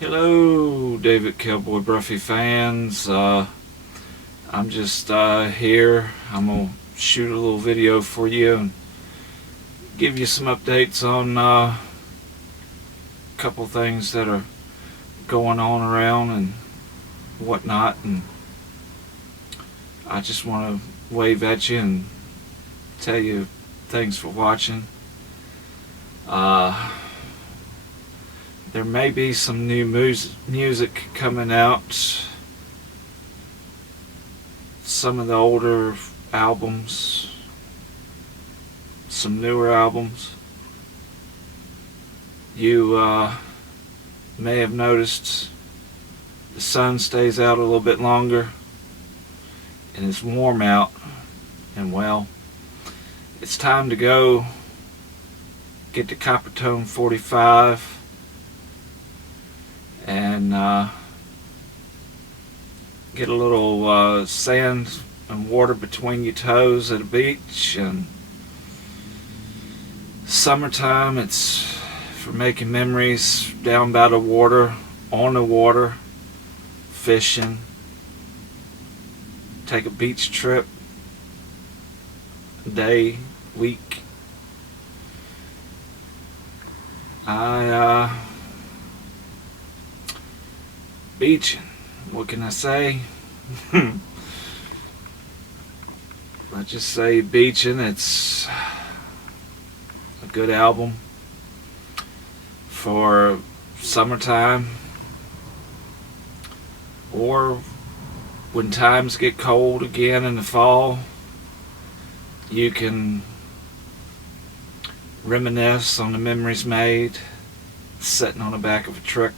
Hello, David Cowboy Bruffy fans. I'm just here. I'm going to shoot a little video for you and give you some updates on a couple things that are going on around and whatnot. And I just want to wave at you and tell you thanks for watching. There may be some new music coming out. Some of the older albums, some newer albums. You may have noticed the sun stays out a little bit longer and it's warm out, and well, it's time to go get the Coppertone 45 and get a little sand and water between your toes at a beach. And summertime, it's for making memories down by the water, on the water, fishing, take a beach trip, day, week. Beaching, what can I say? Let's just say beaching. It's a good album for summertime, or when times get cold again in the fall. You can reminisce on the memories made sitting on the back of a truck,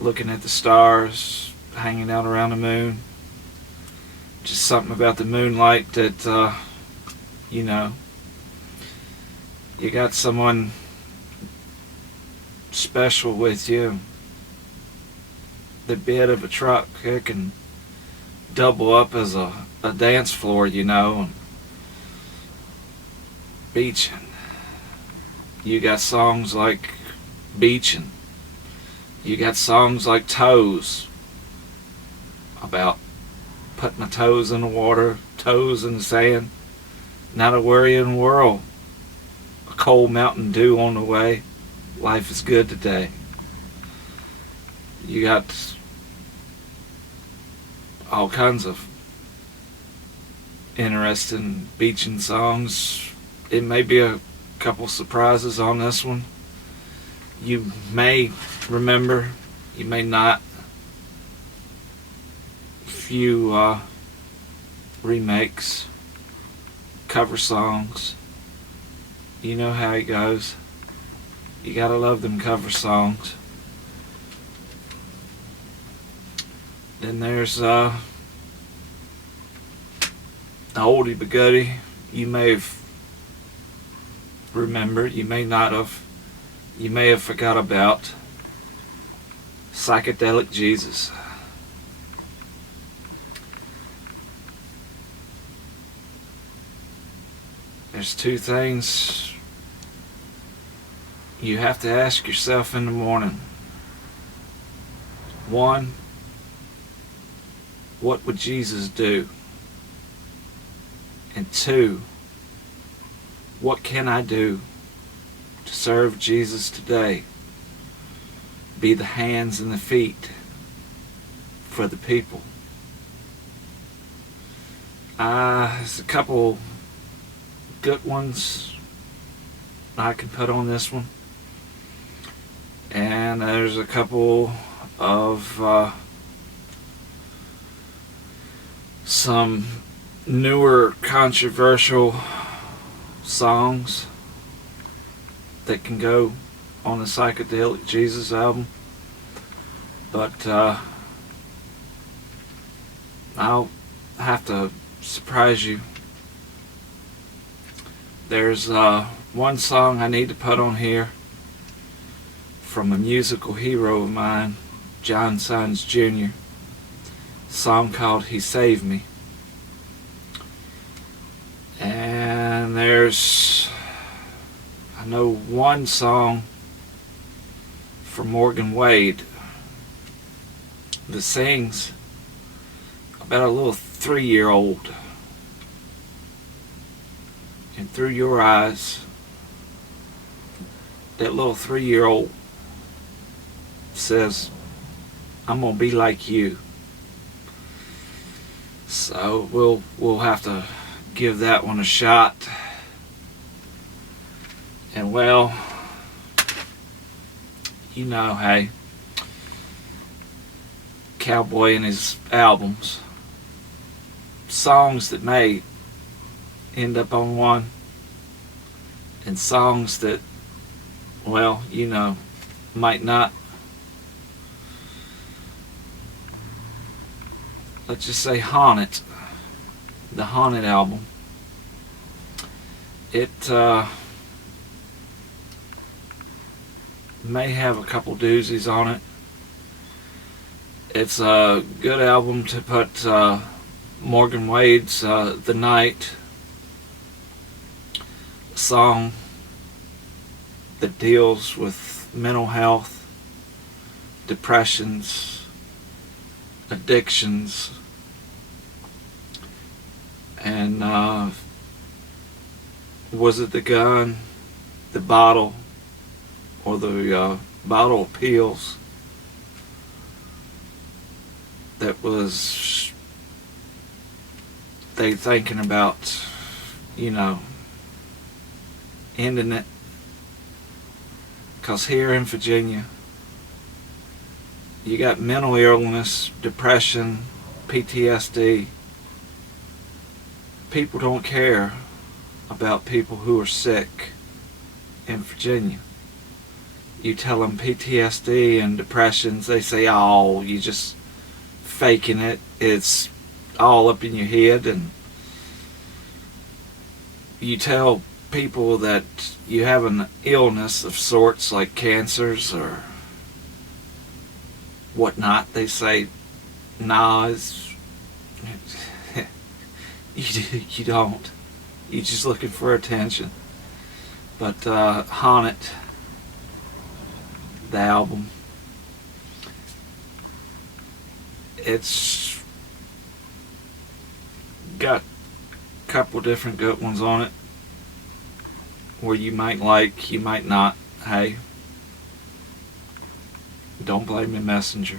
looking at the stars, hanging out around the moon. Just something about the moonlight that, you know, you got someone special with you. The bed of a truck, it can double up as a dance floor, you know. And beaching. You got songs like Beaching. You got songs like Toes, about putting my toes in the water, toes in the sand, not a worry in the world, a cold Mountain Dew on the way, life is good today. You got all kinds of interesting beaching songs. It may be a couple surprises on this one. You may remember, you may not. Few remakes, cover songs. You know how it goes. You gotta love them cover songs. Then there's the oldie but goodie. You may have remembered, you may not have. You may have forgot about Psychedelic Jesus. There's two things you have to ask yourself in the morning. One, what would Jesus do? And two, what can I do to serve Jesus today? Be the hands and the feet for the people. There's a couple good ones I can put on this one, and there's a couple of some newer controversial songs that can go on the Psychedelic Jesus album, but I'll have to surprise you. There's one song I need to put on here from a musical hero of mine, John Sines Jr. A song called He Saved Me. And there's, I know one song for Morgan Wade that sings about a little 3-year-old. And through your eyes, that little 3-year-old says, I'm gonna be like you. So we'll have to give that one a shot. And well, you know, hey, Cowboy and his albums, songs that may end up on one, and songs that, well, you know, might not. Let's just say Haunted, the Haunted album. It may have a couple doozies on it. It's a good album to put Morgan Wade's The Night, a song that deals with mental health, depressions, addictions, and was it the gun, the bottle, or the bottle of pills that was they thinking about, you know, ending it? Because here in Virginia, you got mental illness, depression, PTSD. People don't care about people who are sick in Virginia. You tell them PTSD and depressions, they say, oh, you just faking it. It's all up in your head. And you tell people that you have an illness of sorts like cancers or whatnot, they say, nah, you don't. You're just looking for attention. But Haunted, the album, it's got a couple different good ones on it where you might like, you might not. Hey, don't blame me, messenger.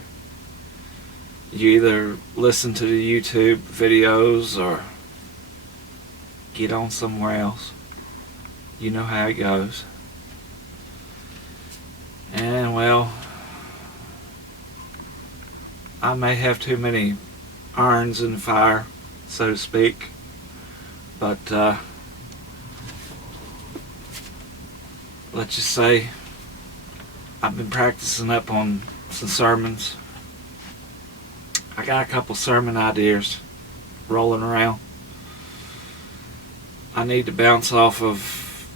You either listen to the YouTube videos or get on somewhere else. You know how it goes. And well, I may have too many irons in the fire, so to speak, but let's just say I've been practicing up on some sermons. I got a couple sermon ideas rolling around. I need to bounce off of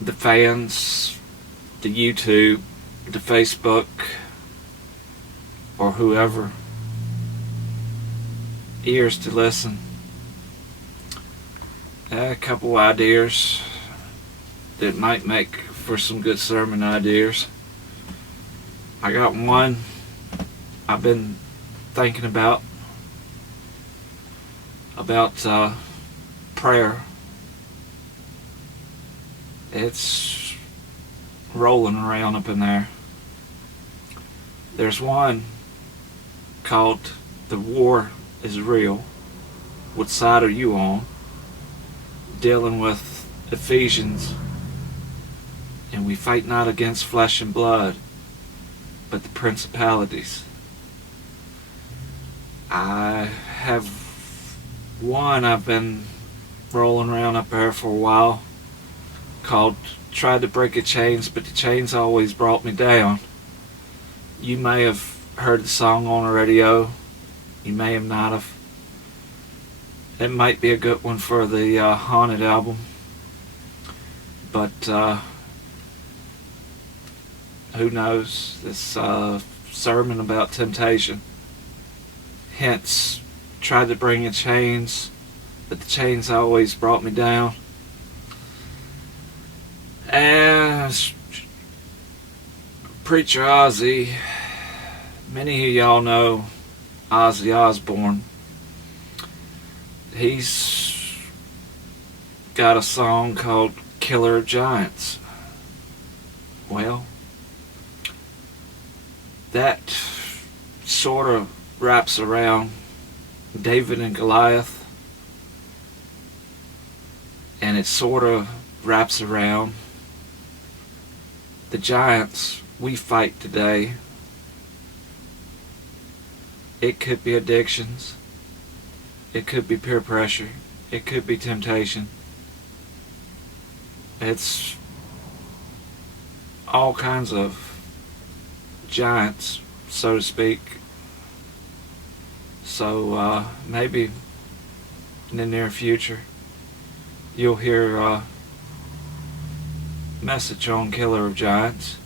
the fans, the YouTube, the Facebook, or whoever, ears to listen. A couple ideas that might make for some good sermon ideas. I got one I've been thinking about prayer. It's rolling around up in there. There's one called The War is Real. What side are you on? Dealing with Ephesians. And we fight not against flesh and blood, but the principalities. I have one I've been rolling around up there for a while called Tried to Break a Chains, but the chains always brought me down. You may have heard the song on the radio. You may have not have. It might be a good one for the Haunted album. But who knows? This sermon about temptation. Hence, tried to bring in chains, but the chains always brought me down. And Preacher Ozzy. Many of y'all know Ozzy Osbourne. He's got a song called Killer of Giants. Well, that sort of wraps around David and Goliath, and it sort of wraps around the giants we fight today. It could be addictions, it could be peer pressure, it could be temptation. It's all kinds of giants, so to speak. So maybe in the near future you'll hear a message on Killer of Giants.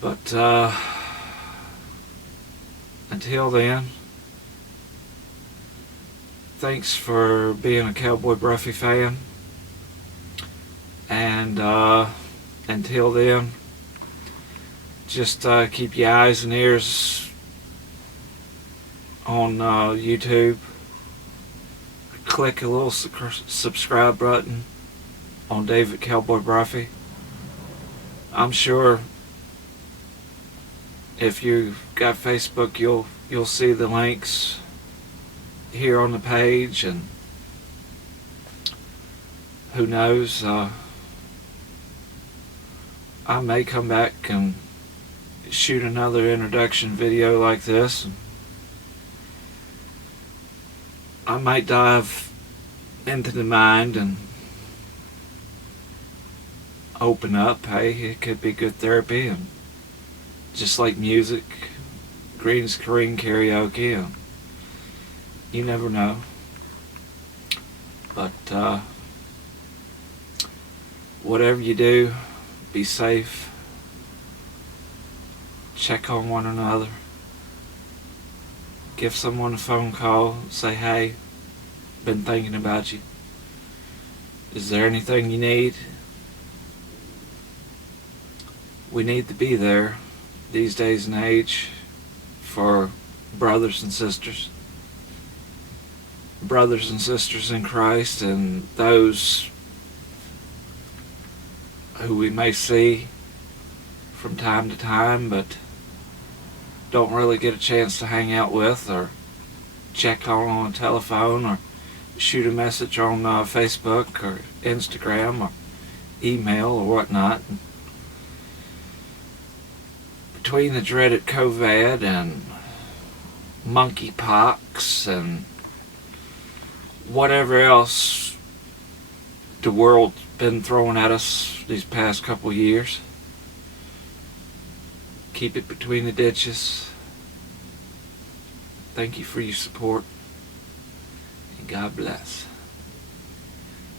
But until then, thanks for being a Cowboy Bruffy fan. And until then, just keep your eyes and ears on YouTube. Click a little subscribe button on David Cowboy Bruffy. I'm sure if you've got Facebook, you'll see the links here on the page, and who knows, I may come back and shoot another introduction video like this. I might dive into the mind and open up. Hey, it could be good therapy, and just like music, green screen karaoke, and you never know. But whatever you do, be safe. Check on one another. Give someone a phone call. Say, hey, been thinking about you. Is there anything you need? We need to be there these days and age for brothers and sisters. Brothers and sisters in Christ, and those who we may see from time to time but don't really get a chance to hang out with or check on a telephone or shoot a message on Facebook or Instagram or email or whatnot. Between the dreaded COVID and monkeypox and whatever else the world's been throwing at us these past couple years, keep it between the ditches. Thank you for your support, and God bless.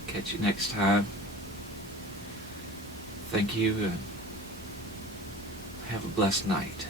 Catch you next time. Thank you, and have a blessed night.